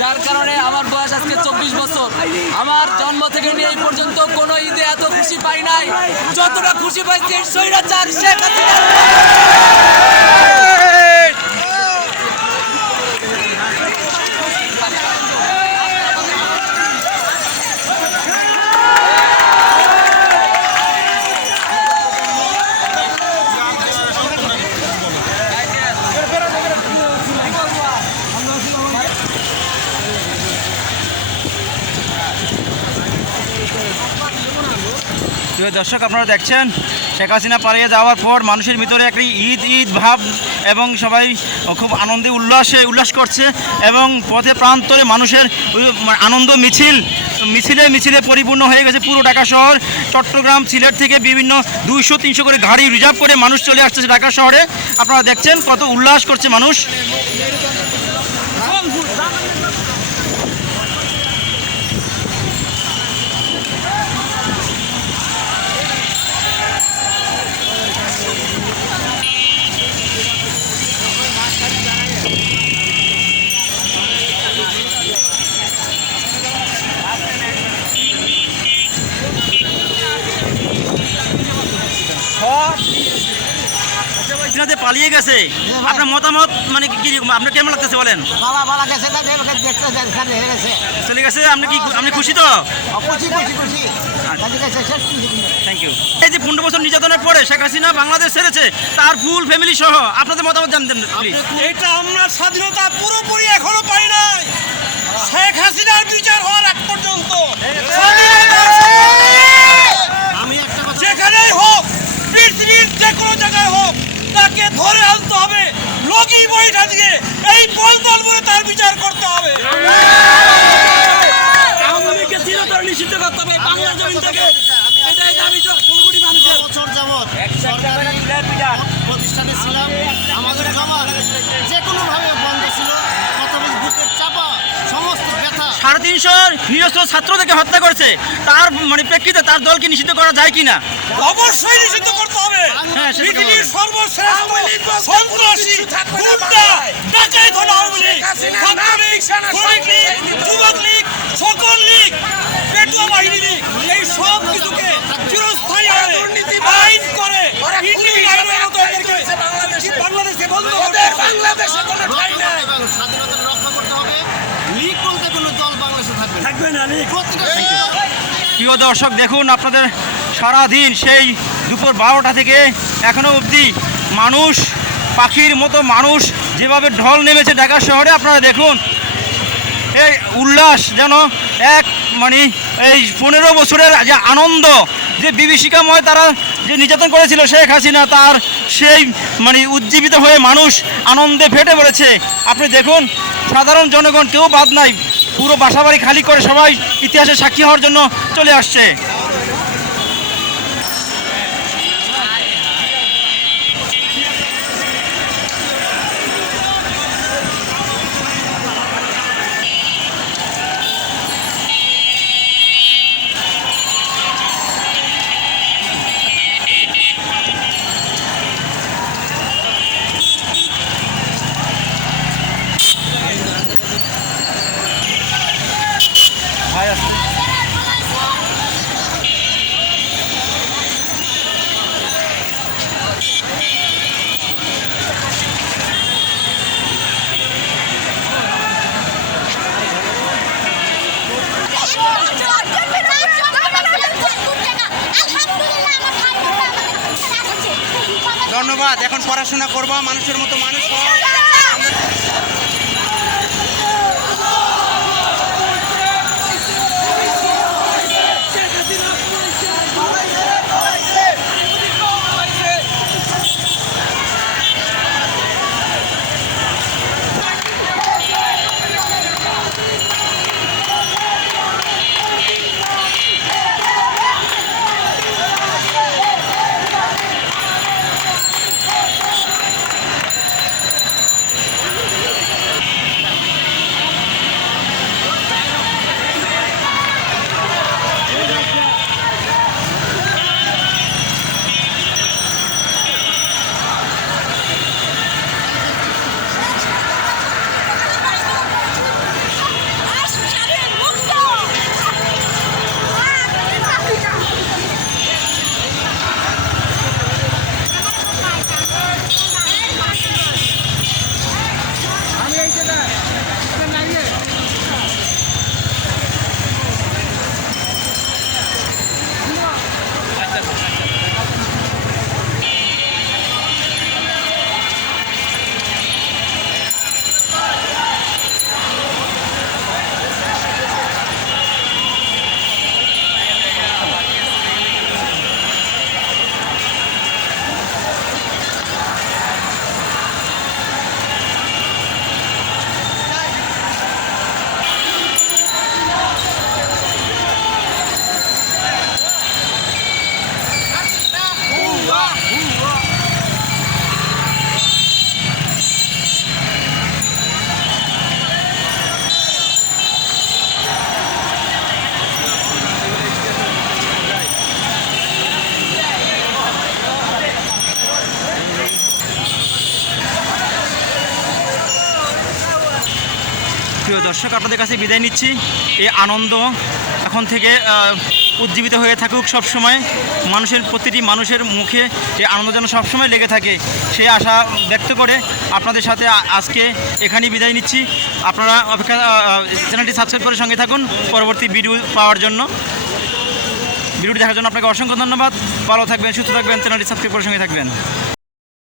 যার কারণে আমার বয়স আজকে চব্বিশ বছর। আমার জন্ম থেকে নিয়ে এই পর্যন্ত কোনো ঈদে এত খুশি পাই নাই। যতটা খুশি পাইছি সৈরাচার শেখ হাসিনা প্রিয় দর্শক, আপনারা দেখছেন শেখ হাসিনা পালিয়ে যাওয়ার পর মানুষের ভিতরে একটি ঈদ ঈদ ভাব এবং সবাই খুব আনন্দে উল্লাসে, উল্লাস করছে এবং পথে প্রান্তরে মানুষের আনন্দ মিছিল, মিছিলে মিছিলে পরিপূর্ণ হয়ে গেছে পুরো ঢাকা শহর। চট্টগ্রাম, সিলেট থেকে বিভিন্ন দুইশো, তিনশো করে গাড়ি রিজার্ভ করে মানুষ চলে আসছে ঢাকা শহরে। আপনারা দেখছেন কত উল্লাস করছে মানুষ। হাসিনাতে পালিয়ে গেছে আপনার মতামত মানে কি কি- আপনার কেমন লাগতেছে বলেন? বাবা গেছে হয়ে চলে গেছে আপনি কি আপনি খুশি তো? খুশি খুশি থ্যাংক ইউ এই যে পনেরো বছর নির্যাতনের পরে শেখ হাসিনা বাংলাদেশ ছেড়েছে তার ফুল ফ্যামিলি সহ আপনাদের মতামত জানতেন এটা আমরা স্বাধীনতা পুরোপুরি এখনও পাই নাই। শেখ হাসিনার বিচার হওয়ার আগ পর্যন্ত আমি একটা কথা যেখানেই হোক পৃথিবীর যে কোনো জায়গায় হোক তাকে ধরে আনতে হবে। লগি বইটা দিয়ে সাড়ে তিনশো নিরস্ত্র ছাত্রদেরকে হত্যা করেছে। তার মানে প্রেক্ষিতে তার দলকে নিষিদ্ধ করা যায় কিনা? অবশ্যই নিষিদ্ধ করতে হবে। হ্যাঁ, সেটা তো পৃথিবীর সর্বশ্রেষ্ঠ সন্ত্রাসী গুন্ডা ডাকাইত হলো আওয়ামী লীগ। ছাত্রলীগ শ্রমিক লীগ যুবক লীগ সকল লীগ পেট্রো বাহিনী লীগ এই সব কিছুকে চিরস্থায়ী আইন করে ইন্ডিয়ান আইনের মতো এদেরকে বাংলাদেশে বন্ধ হবে বাংলাদেশে কোনো ঠাঁই নাই এবং স্বাধীনতা রক্ষা করতে হবে লীগ বলতে কোনো দল বাংলাদেশে থাকবে না। থাকবে না লীগ প্রতিটা প্রিয় দর্শক, দেখুন আপনাদের সারাদিন সেই দুপুর বারোটা থেকে এখনও অবধি মানুষ, পাখির মতো মানুষ যেভাবে ঢল নেমেছে ঢাকা শহরে, আপনারা দেখুন। এই উল্লাস যেন এক মানে এই পনেরো বছরের যে আনন্দ, যে বিভীষিকাময় তারা যে নির্যাতন করেছিল শেখ হাসিনা, তার সেই মানে উজ্জীবিত হয়ে মানুষ আনন্দে ফেটে পড়েছে। আপনি দেখুন, সাধারণ জনগণ কেউ বাদ নাই। পুরো বাসাবাড়ি খালি করে সবাই ইতিহাসের সাক্ষী হওয়ার জন্য চলে আসছে। ধন্যবাদ এখন পড়াশোনা করব মানুষের মতো মানুষ হও। প্রিয় দর্শক, আপনাদের কাছে বিদায় নিচ্ছি। এই আনন্দ এখন থেকে উজ্জীবিত হয়ে থাকুক সব সময় মানুষের, প্রতিটি মানুষের মুখে এই আনন্দ যেন সবসময় লেগে থাকে। সেই আশা ব্যক্ত করে আপনাদের সাথে আজকে এখানেই বিদায় নিচ্ছি। আপনারা অপেক্ষা চ্যানেলটি সাবস্ক্রাইব করে সঙ্গে থাকুন পরবর্তী ভিডিও পাওয়ার জন্য। ভিডিওটি দেখার জন্য আপনাকে অসংখ্য ধন্যবাদ। ভালো থাকবেন, সুস্থ থাকবেন, চ্যানেলটি সাবস্ক্রাইব করে সঙ্গে থাকবেন।